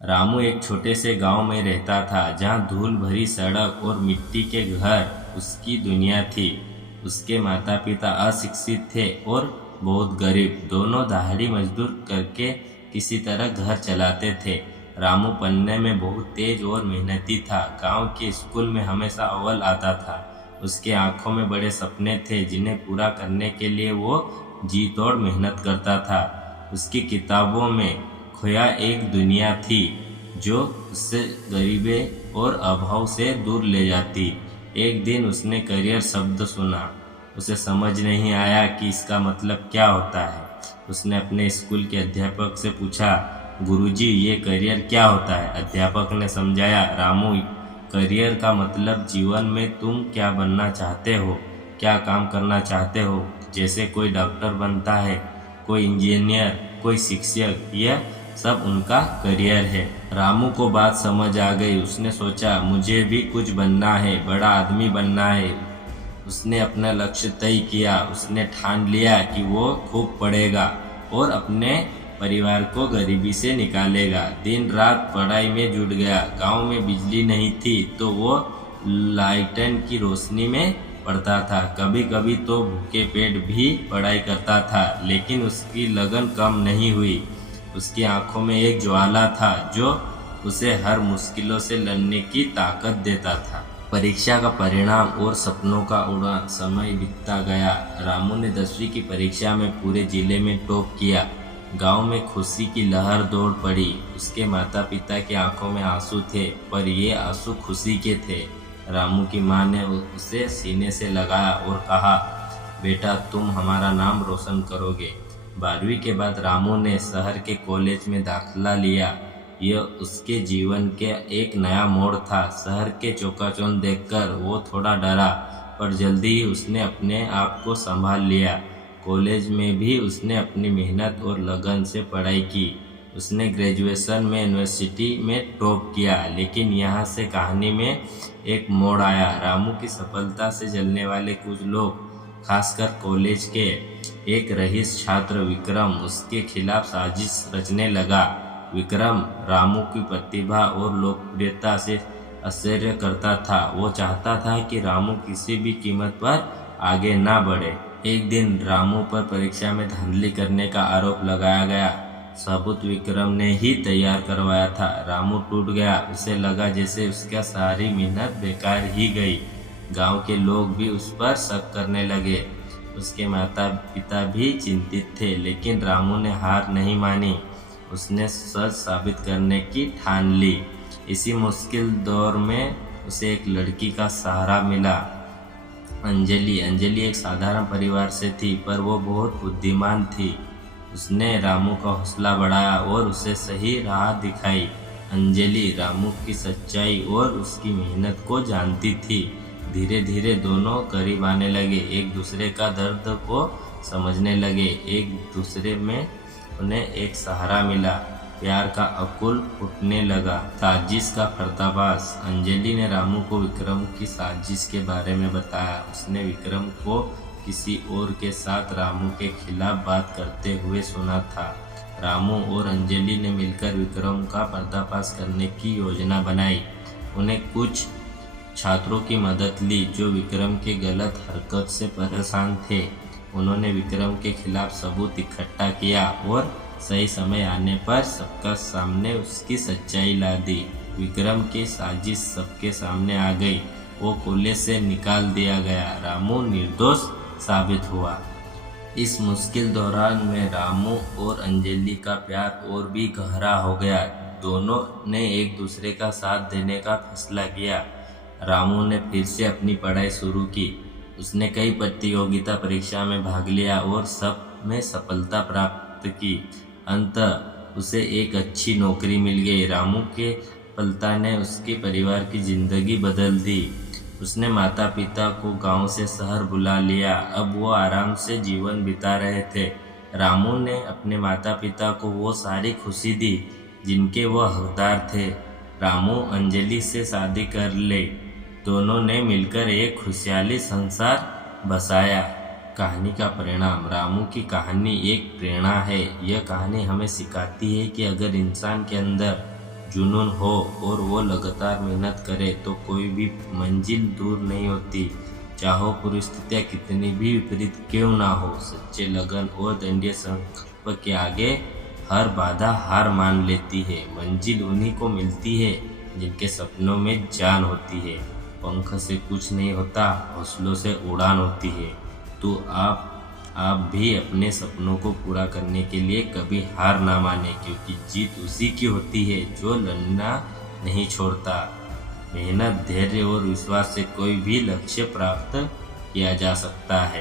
रामू एक छोटे से गांव में रहता था जहां धूल भरी सड़क और मिट्टी के घर उसकी दुनिया थी। उसके माता पिता अशिक्षित थे और बहुत गरीब, दोनों दिहाड़ी मजदूर करके किसी तरह घर चलाते थे। रामू पढ़ने में बहुत तेज और मेहनती था। गांव के स्कूल में हमेशा अव्वल आता था। उसके आंखों में बड़े सपने थे जिन्हें पूरा करने के लिए वो जी तोड़ मेहनत करता था। उसकी किताबों में खोया एक दुनिया थी जो उससे गरीबी और अभाव से दूर ले जाती। एक दिन उसने करियर शब्द सुना। उसे समझ नहीं आया कि इसका मतलब क्या होता है। उसने अपने स्कूल के अध्यापक से पूछा, गुरुजी ये करियर क्या होता है? अध्यापक ने समझाया, रामू करियर का मतलब जीवन में तुम क्या बनना चाहते हो, क्या काम करना चाहते हो। जैसे कोई डॉक्टर बनता है, कोई इंजीनियर, कोई शिक्षक, यह सब उनका करियर है। रामू को बात समझ आ गई। उसने सोचा मुझे भी कुछ बनना है, बड़ा आदमी बनना है। उसने अपना लक्ष्य तय किया। उसने ठान लिया कि वो खूब पढ़ेगा और अपने परिवार को गरीबी से निकालेगा। दिन रात पढ़ाई में जुट गया। गांव में बिजली नहीं थी तो वो लालटेन की रोशनी में पढ़ता था। कभी कभी तो भूखे पेट भी पढ़ाई करता था, लेकिन उसकी लगन कम नहीं हुई। उसकी आंखों में एक ज्वाला था जो उसे हर मुश्किलों से लड़ने की ताकत देता था। परीक्षा का परिणाम और सपनों का उड़ान, समय बीतता गया। रामू ने 10वीं की परीक्षा में पूरे जिले में टॉप किया। गांव में खुशी की लहर दौड़ पड़ी। उसके माता पिता की आंखों में आंसू थे, पर ये आंसू खुशी के थे। रामू की मां ने उसे सीने से लगाया और कहा, बेटा तुम हमारा नाम रोशन करोगे। 12वीं के बाद रामू ने शहर के कॉलेज में दाखिला लिया। यह उसके जीवन के एक नया मोड़ था। शहर के चौकाचौंध देखकर वो थोड़ा डरा, पर जल्दी ही उसने अपने आप को संभाल लिया। कॉलेज में भी उसने अपनी मेहनत और लगन से पढ़ाई की। उसने ग्रेजुएशन में यूनिवर्सिटी में टॉप किया। लेकिन यहाँ से कहानी में एक मोड़ आया। रामू की सफलता से जलने वाले कुछ लोग, खासकर कॉलेज के एक रईस छात्र विक्रम, उसके खिलाफ साजिश रचने लगा। विक्रम रामू की प्रतिभा और लोकप्रियता से आश्चर्य करता था। वो चाहता था कि रामू किसी भी कीमत पर आगे ना बढ़े। एक दिन रामू पर परीक्षा में धांधली करने का आरोप लगाया गया। सबूत विक्रम ने ही तैयार करवाया था। रामू टूट गया। उसे लगा जैसे उसका सारी मेहनत बेकार ही गई। गांव के लोग भी उस पर शक करने लगे। उसके माता पिता भी चिंतित थे, लेकिन रामू ने हार नहीं मानी। उसने सच साबित करने की ठान ली। इसी मुश्किल दौर में उसे एक लड़की का सहारा मिला, अंजलि एक साधारण परिवार से थी, पर वो बहुत बुद्धिमान थी। उसने रामू का हौसला बढ़ाया और उसे सही राह दिखाई। अंजलि रामू की सच्चाई और उसकी मेहनत को जानती थी। धीरे धीरे दोनों करीब आने लगे, एक दूसरे का दर्द को समझने लगे। एक दूसरे में उन्हें एक सहारा मिला। प्यार का अकुल फूटने लगा। साजिश का पर्दाफाश। अंजलि ने रामू को विक्रम की साजिश के बारे में बताया। उसने विक्रम को किसी और के साथ रामू के खिलाफ बात करते हुए सुना था। रामू और अंजलि ने मिलकर विक्रम का पर्दाफाश करने की योजना बनाई। उन्हें कुछ छात्रों की मदद ली जो विक्रम के गलत हरकत से परेशान थे। उन्होंने विक्रम के खिलाफ सबूत इकट्ठा किया और सही समय आने पर सबका सामने उसकी सच्चाई ला दी। विक्रम की साजिश सबके सामने आ गई। वो कॉलेज से निकाल दिया गया। रामू निर्दोष साबित हुआ। इस मुश्किल दौरान में रामू और अंजलि का प्यार और भी गहरा हो गया। दोनों ने एक दूसरे का साथ देने का फैसला किया। रामू ने फिर से अपनी पढ़ाई शुरू की। उसने कई प्रतियोगिता परीक्षा में भाग लिया और सब में सफलता प्राप्त की। अंततः उसे एक अच्छी नौकरी मिल गई। रामू के सफलता ने उसके परिवार की जिंदगी बदल दी। उसने माता पिता को गांव से शहर बुला लिया। अब वो आराम से जीवन बिता रहे थे। रामू ने अपने माता पिता को वो सारी खुशी दी जिनके वो हकदार थे। रामू अंजलि से शादी कर ले। दोनों ने मिलकर एक खुशहाली संसार बसाया। कहानी का परिणाम। रामू की कहानी एक प्रेरणा है। यह कहानी हमें सिखाती है कि अगर इंसान के अंदर जुनून हो और वो लगातार मेहनत करे तो कोई भी मंजिल दूर नहीं होती। चाहो परिस्थितियाँ कितनी भी विपरीत क्यों ना हो, सच्चे लगन और दृढ़ संकल्प के आगे हर बाधा हार मान लेती है। मंजिल उन्हीं को मिलती है जिनके सपनों में जान होती है। पंख से कुछ नहीं होता, हौसलों से उड़ान होती है। तो आप भी अपने सपनों को पूरा करने के लिए कभी हार ना माने, क्योंकि जीत उसी की होती है जो लड़ना नहीं छोड़ता। मेहनत, धैर्य और विश्वास से कोई भी लक्ष्य प्राप्त किया जा सकता है।